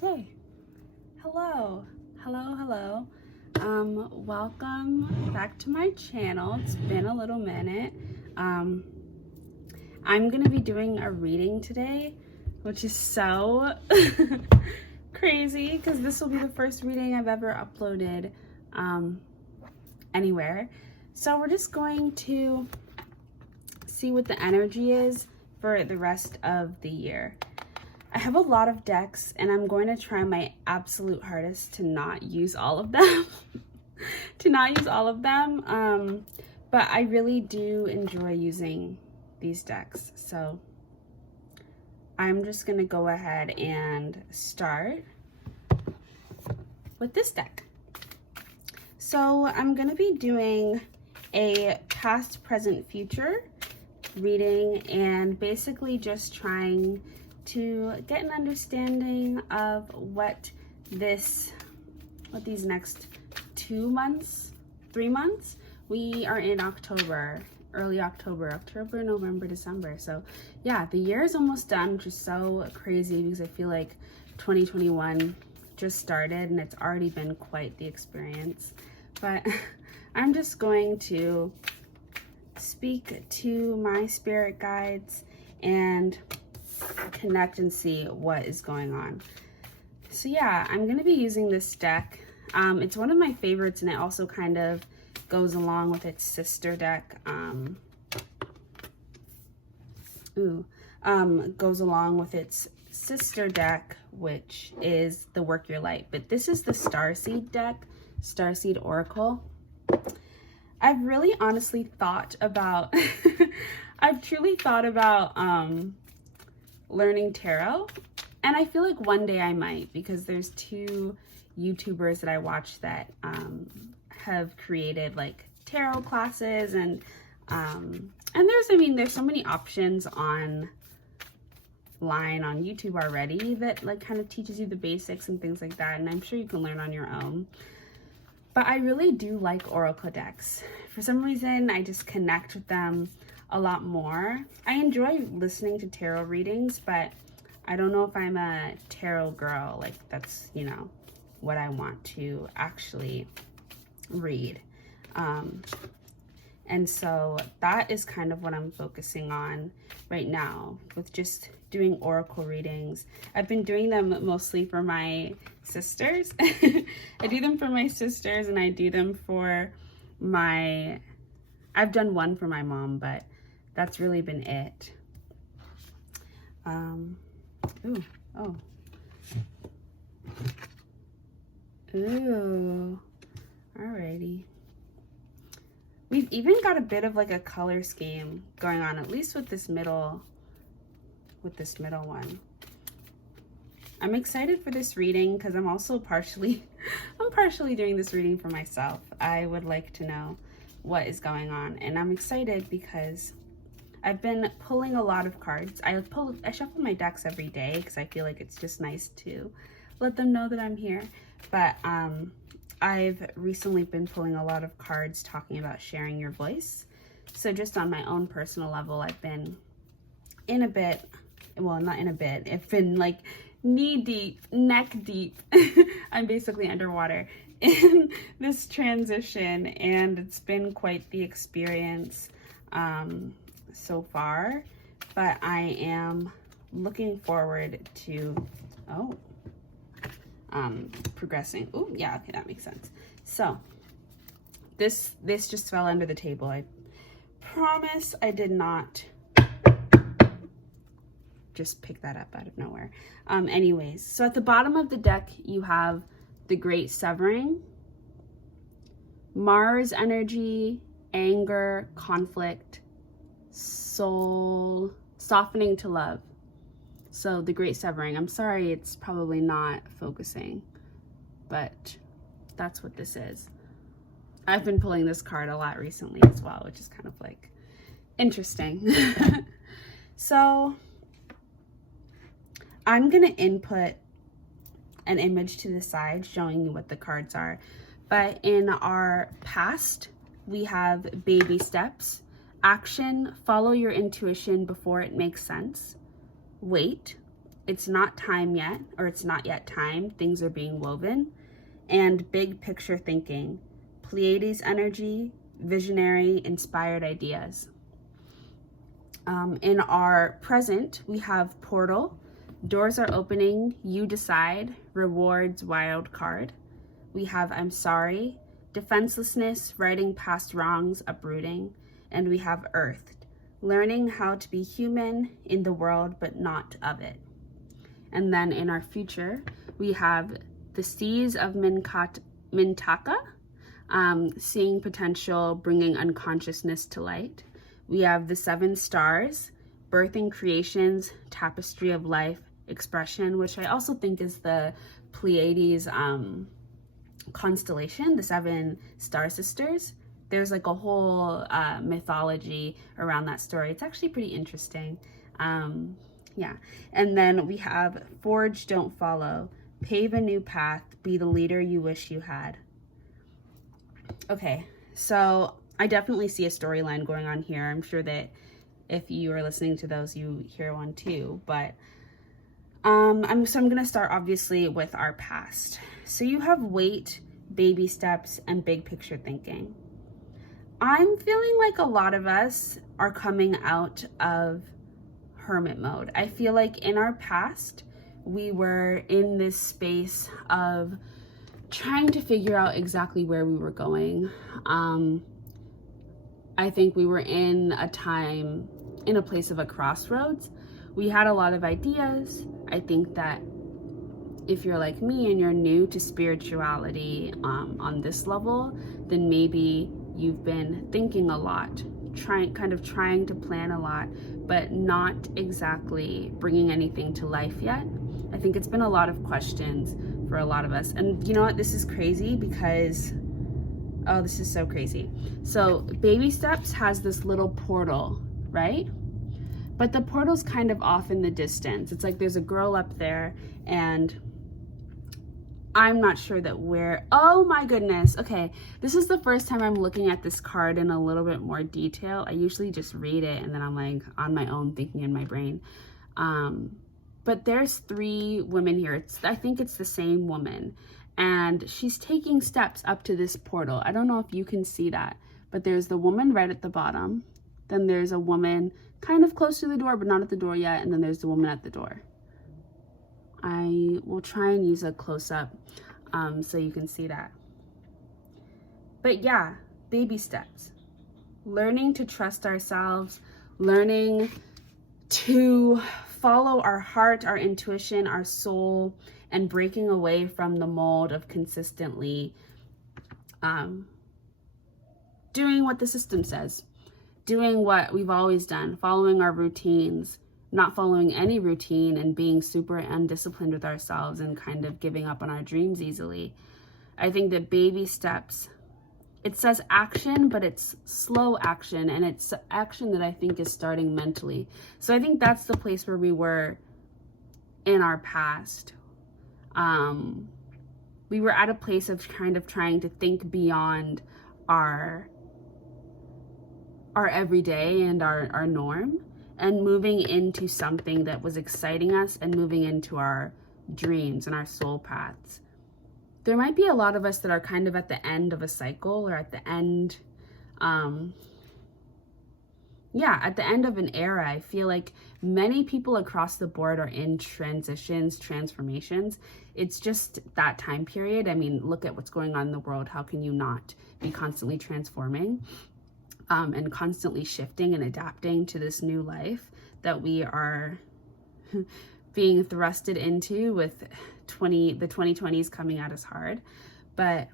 Okay. Hello. Hello. Welcome back to my channel. It's been a little minute. I'm gonna be doing a reading today, which is so crazy because this will be the first reading I've ever uploaded anywhere. So we're just going to see what the energy is for the rest of the year. I have a lot of decks and I'm going to try my absolute hardest to not use all of them. But I really do enjoy using these decks. So I'm just going to go ahead and start with this deck. So I'm going to be doing a past, present, future reading and basically just trying to get an understanding of what these next 2 months, 3 months, we are in October, early October, November, December. So yeah, the year is almost done, which is so crazy because I feel like 2021 just started and it's already been quite the experience. But I'm just going to speak to my spirit guides and connect and see what is going on. So yeah, I'm going to be using this deck. It's one of my favorites and it also kind of goes along with its sister deck. Goes along with its sister deck, which is the Work Your Light. But this is the Starseed deck, Starseed Oracle. I've really honestly thought about, I've truly thought about learning tarot, and I feel like one day I might, because there's 2 YouTubers that I watch that have created like tarot classes, and there's so many options online on YouTube already that like kind of teaches you the basics and things like that, and I'm sure you can learn on your own. But I really do like oracle decks. For some reason, I just connect with them a lot more. I enjoy listening to tarot readings, but I don't know if I'm a tarot girl. Like that's, what I want to actually read. And so that is kind of what I'm focusing on right now with just doing oracle readings. I've been doing them mostly for my sisters. I do them for my sisters and I do them for I've done one for my mom, but that's really been it. Ooh, alrighty. We've even got a bit of like a color scheme going on, at least with this middle one. I'm excited for this reading because I'm also partially doing this reading for myself. I would like to know what is going on, and I'm excited because I've been pulling a lot of cards. I shuffle my decks every day because I feel like it's just nice to let them know that I'm here. But I've recently been pulling a lot of cards talking about sharing your voice. So just on my own personal level, I've been in a bit, well, not in a bit, it's been like knee deep, neck deep. I'm basically underwater in this transition, and it's been quite the experience so far. But I am looking forward to, progressing. Oh yeah, okay, that makes sense. So this just fell under the table. I promise I did not just pick that up out of nowhere. Anyways, so at the bottom of the deck you have the Great Severing, Mars energy, anger, conflict, soul, softening to love. So the Great Severing. I'm sorry it's probably not focusing, but that's what this is. I've been pulling this card a lot recently as well, which is kind of like interesting. So I'm gonna input an image to the side showing you what the cards are. But in our past, we have baby steps, action, follow your intuition before it makes sense, wait, it's not time yet, or it's not yet time. Things are being woven. And big picture thinking, Pleiades energy, visionary, inspired ideas. In our present, we have portal, doors are opening, you decide, rewards, wild card. We have I'm sorry, defenselessness, writing past wrongs, uprooting. And we have earthed, learning how to be human in the world but not of it. And then in our future, we have the seas of Mintaka, seeing potential, bringing unconsciousness to light. We have the 7 stars, birthing creations, tapestry of life, expression, which I also think is the Pleiades constellation, the 7 star sisters. There's like a whole mythology around that story. It's actually pretty interesting. Yeah. And then we have forge, don't follow, pave a new path, be the leader you wish you had. Okay, so I definitely see a storyline going on here. I'm sure that if you are listening to those, you hear one too. But I'm gonna start obviously with our past. So you have wait, baby steps, and big picture thinking. I'm feeling like a lot of us are coming out of hermit mode. I feel like in our past, we were in this space of trying to figure out exactly where we were going. I think we were in a time, in a place of a crossroads. We had a lot of ideas. I think that if you're like me and you're new to spirituality on this level, then maybe you've been thinking a lot, trying to plan a lot, but not exactly bringing anything to life yet. I think it's been a lot of questions for a lot of us. And you know what? This is crazy because, oh, this is so crazy. So baby steps has this little portal, right? But the portal's kind of off in the distance. It's like there's a girl up there and I'm not sure that oh my goodness. Okay, this is the first time I'm looking at this card in a little bit more detail. I usually just read it and then I'm like on my own thinking in my brain. But there's 3 women here. I think it's the same woman. And she's taking steps up to this portal. I don't know if you can see that, but there's the woman right at the bottom. Then there's a woman kind of close to the door, but not at the door yet. And then there's the woman at the door. I will try and use a close-up so you can see that. But yeah, baby steps. Learning to trust ourselves, learning to follow our heart, our intuition, our soul, and breaking away from the mold of consistently doing what the system says, doing what we've always done, following our routines, not following any routine, and being super undisciplined with ourselves and kind of giving up on our dreams easily. I think that baby steps, it says action, but it's slow action, and it's action that I think is starting mentally. So I think that's the place where we were in our past. We were at a place of kind of trying to think beyond our everyday and our norm, and moving into something that was exciting us and moving into our dreams and our soul paths. There might be a lot of us that are kind of at the end of a cycle, or at the end, at the end of an era. I feel like many people across the board are in transitions, transformations. It's just that time period. I mean, look at what's going on in the world. How can you not be constantly transforming and constantly shifting and adapting to this new life that we are being thrusted into with the 2020s coming at us hard? But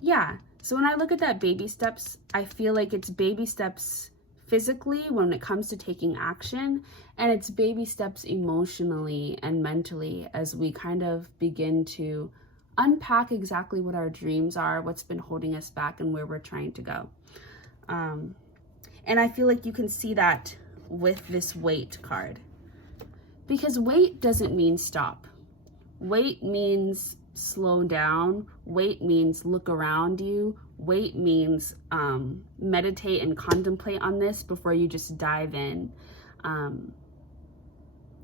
yeah, so when I look at that baby steps, I feel like it's baby steps physically when it comes to taking action, and it's baby steps emotionally and mentally as we kind of begin to unpack exactly what our dreams are, what's been holding us back, and where we're trying to go. And I feel like you can see that with this wait card, because wait doesn't mean stop. Wait means slow down. Wait means look around you. Wait means meditate and contemplate on this before you just dive in.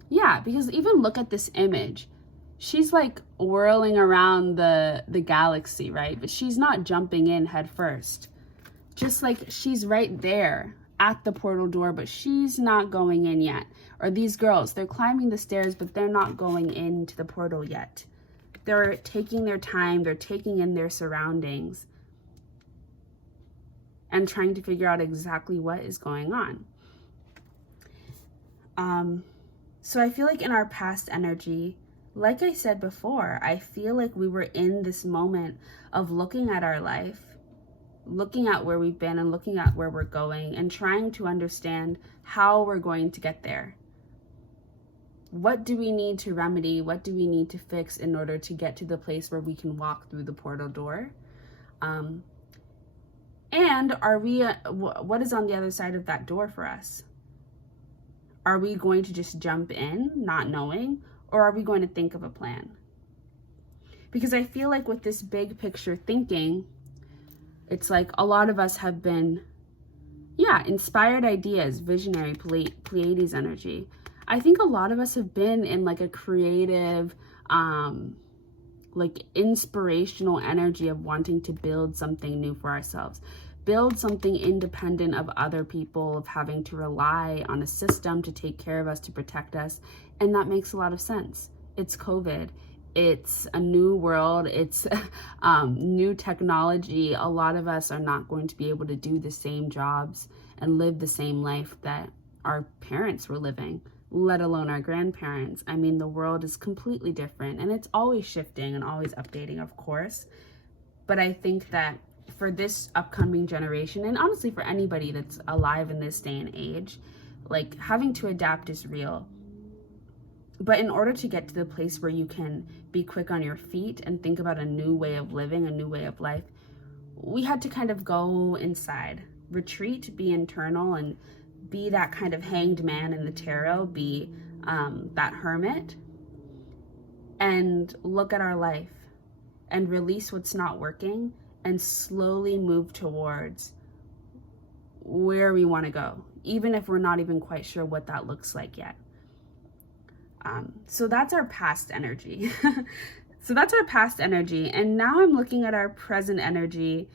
Yeah, because even look at this image. She's like whirling around the galaxy, right? But she's not jumping in head first. Just like she's right there at the portal door, but she's not going in yet. Or these girls, they're climbing the stairs, but they're not going into the portal yet. They're taking their time, they're taking in their surroundings and trying to figure out exactly what is going on. So I feel like in our past energy, like I said before, I feel like we were in this moment of looking at our life, looking at where we've been and looking at where we're going and trying to understand how we're going to get there. What do we need to remedy? What do we need to fix in order to get to the place where we can walk through the portal door? And are we, what is on the other side of that door for us? Are we going to just jump in, not knowing, or are we going to think of a plan? Because I feel like with this big picture thinking, it's like a lot of us have been, inspired ideas, visionary, Pleiades energy. I think a lot of us have been in like a creative, like inspirational energy of wanting to build something new for ourselves. Build something independent of other people, of having to rely on a system to take care of us, to protect us. And that makes a lot of sense. It's COVID. It's a new world. It's new technology. A lot of us are not going to be able to do the same jobs and live the same life that our parents were living, let alone our grandparents. I mean, the world is completely different, and it's always shifting and always updating, of course. But I think that for this upcoming generation, and honestly for anybody that's alive in this day and age, like having to adapt is real. But in order to get to the place where you can be quick on your feet and think about a new way of living, a new way of life, we had to kind of go inside, retreat, be internal, and be that kind of hanged man in the tarot, be that hermit, and look at our life and release what's not working and slowly move towards where we want to go, even if we're not even quite sure what that looks like yet. So that's our past energy. And now I'm looking at our present energy,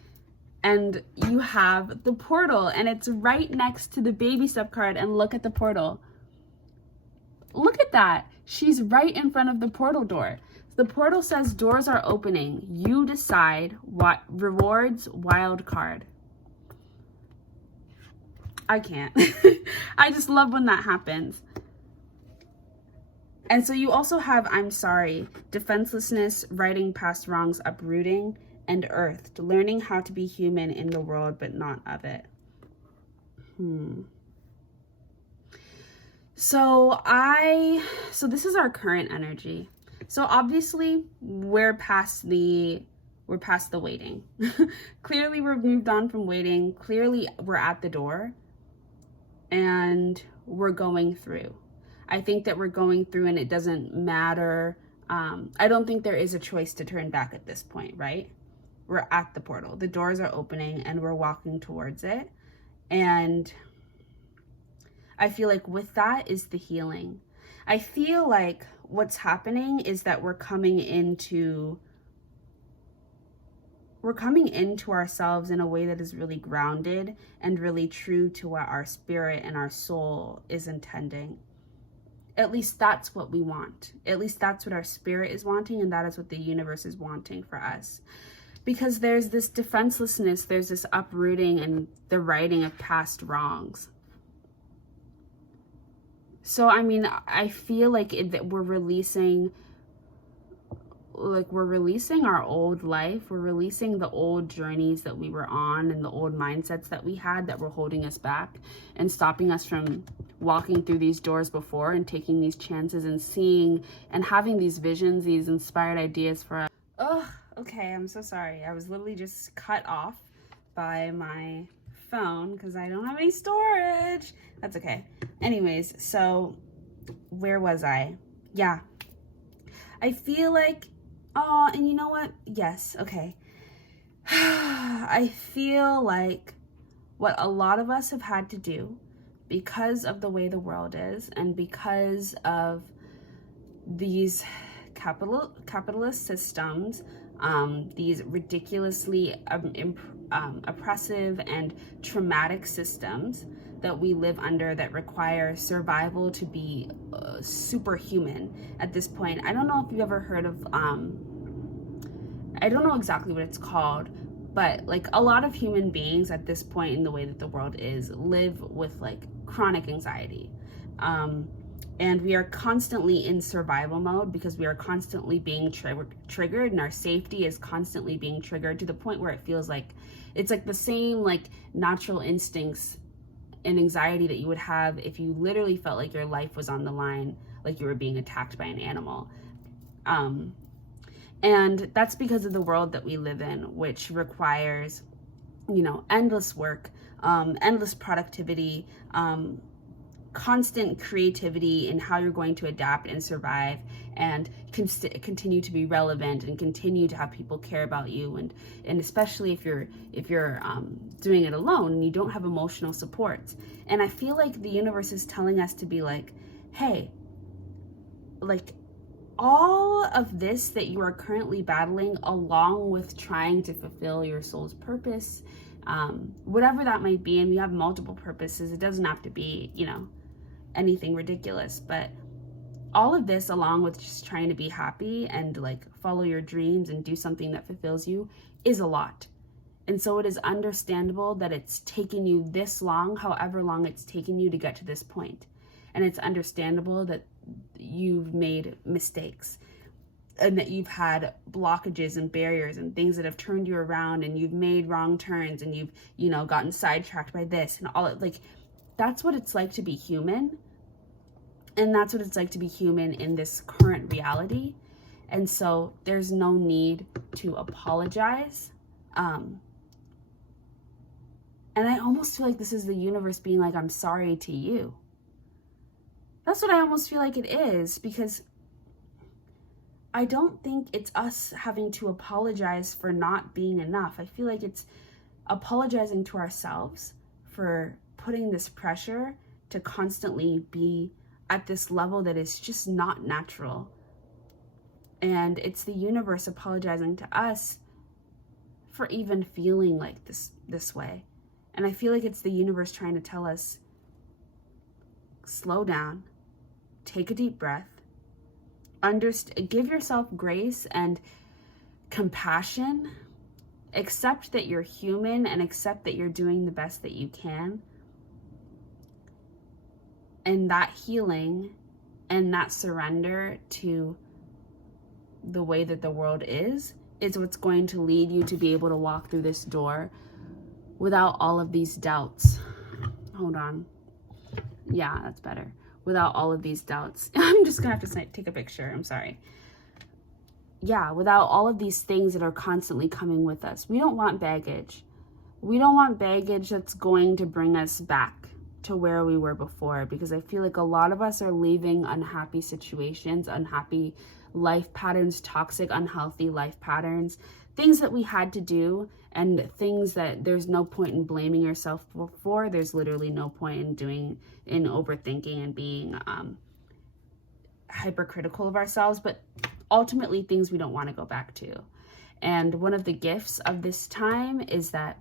and you have the portal, and it's right next to the baby step card. And look at the portal. Look at that. She's right in front of the portal door. The portal says doors are opening. You decide what rewards, wild card. I can't. I just love when that happens. And so you also have, I'm sorry, defenselessness, righting past wrongs, uprooting, and earthed, learning how to be human in the world but not of it. So this is our current energy. So obviously we're past the waiting. Clearly we've moved on from waiting. Clearly we're at the door and we're going through. I think that we're going through, and it doesn't matter. I don't think there is a choice to turn back at this point, right? We're at the portal. The doors are opening and we're walking towards it. And I feel like with that is the healing. I feel like what's happening is that we're coming into ourselves in a way that is really grounded and really true to what our spirit and our soul is intending. At least that's what we want. At least that's what our spirit is wanting, and that is what the universe is wanting for us. Because there's this defenselessness, there's this uprooting and the righting of past wrongs. So, I mean, I feel like that we're releasing our old life. We're releasing the old journeys that we were on and the old mindsets that we had that were holding us back and stopping us from walking through these doors before and taking these chances and seeing and having these visions, these inspired ideas for us. Oh, okay, I'm so sorry. I was literally just cut off by my phone because I don't have any storage. That's okay. Anyways, so where was I? Yeah. I feel like, oh, and you know what? Yes, okay. I feel like what a lot of us have had to do, because of the way the world is, and because of these capitalist systems, these ridiculously oppressive and traumatic systems that we live under, that require survival to be superhuman at this point. I don't know if you've ever heard of, I don't know exactly what it's called, but like a lot of human beings at this point in the way that the world is live with like chronic anxiety. And we are constantly in survival mode because we are constantly being triggered, and our safety is constantly being triggered to the point where it feels like it's like the same like natural instincts and anxiety that you would have if you literally felt like your life was on the line, like you were being attacked by an animal. And that's because of the world that we live in, which requires, endless work, endless productivity, constant creativity in how you're going to adapt and survive and continue to be relevant and continue to have people care about you, and especially if you're doing it alone and you don't have emotional support. And I feel like the universe is telling us to be like, hey, like all of this that you are currently battling, along with trying to fulfill your soul's purpose, whatever that might be, and we have multiple purposes, it doesn't have to be, anything ridiculous, but all of this, along with just trying to be happy and like follow your dreams and do something that fulfills you, is a lot. And so it is understandable that it's taken you this long, however long it's taken you to get to this point. And it's understandable that you've made mistakes and that you've had blockages and barriers and things that have turned you around, and you've made wrong turns, and you've, gotten sidetracked by this and all. Like, that's what it's like to be human. And that's what it's like to be human in this current reality. And so there's no need to apologize. And I almost feel like this is the universe being like, I'm sorry to you. That's what I almost feel like it is, because I don't think it's us having to apologize for not being enough. I feel like it's apologizing to ourselves for putting this pressure to constantly be at this level that is just not natural. And it's the universe apologizing to us for even feeling like this way. And I feel like it's the universe trying to tell us, slow down, take a deep breath, give yourself grace and compassion, accept that you're human, and accept that you're doing the best that you can. And that healing and that surrender to the way that the world is what's going to lead you to be able to walk through this door without all of these doubts. Hold on. Yeah, that's better. Without all of these doubts. I'm just gonna have to take a picture. I'm sorry. Yeah, without all of these things that are constantly coming with us. We don't want baggage. We don't want baggage that's going to bring us back to where we were before, because I feel like a lot of us are leaving unhappy situations, unhappy life patterns, toxic, unhealthy life patterns, things that we had to do, and things that there's no point in blaming yourself for. There's literally no point in overthinking and being hypercritical of ourselves, but ultimately things we don't want to go back to. And one of the gifts of this time is that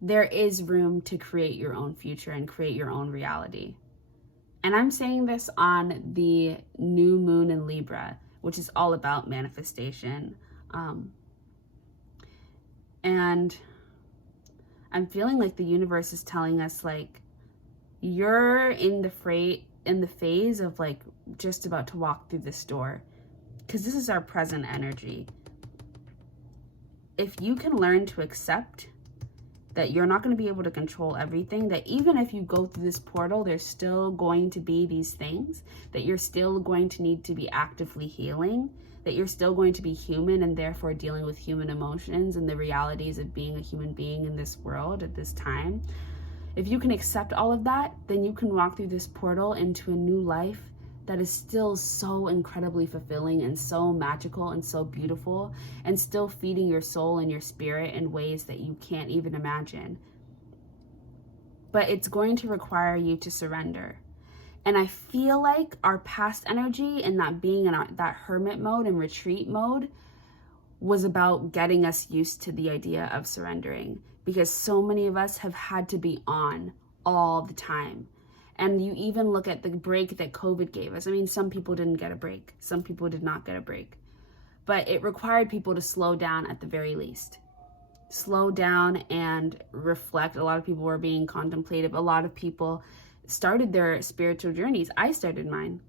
there is room to create your own future and create your own reality. And I'm saying this on the new moon in Libra, which is all about manifestation. And I'm feeling like the universe is telling us, like, you're in the phase of like just about to walk through this door, because this is our present energy. If you can learn to accept that you're not going to be able to control everything, that even if you go through this portal, there's still going to be these things, that you're still going to need to be actively healing, that you're still going to be human and therefore dealing with human emotions and the realities of being a human being in this world at this time. If you can accept all of that, then you can walk through this portal into a new life that is still so incredibly fulfilling and so magical and so beautiful, and still feeding your soul and your spirit in ways that you can't even imagine. but it's going to require you to surrender. And I feel like our past energy and that being in that hermit mode and retreat mode was about getting us used to the idea of surrendering, because so many of us have had to be on all the time. And you even look at the break that COVID gave us. I mean, some people didn't get a break. Some people did not get a break. But it required people to slow down at the very least. Slow down and reflect. A lot of people were being contemplative. A lot of people started their spiritual journeys. I started mine.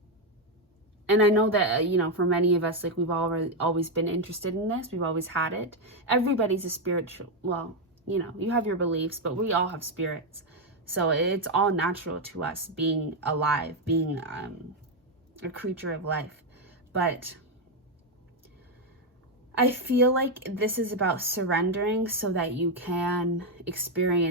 And I know that, for many of us, like, we've always been interested in this. We've always had it. Everybody's a spiritual, well, you have your beliefs, but we all have spirits. So it's all natural to us being alive, being a creature of life. But I feel like this is about surrendering so that you can experience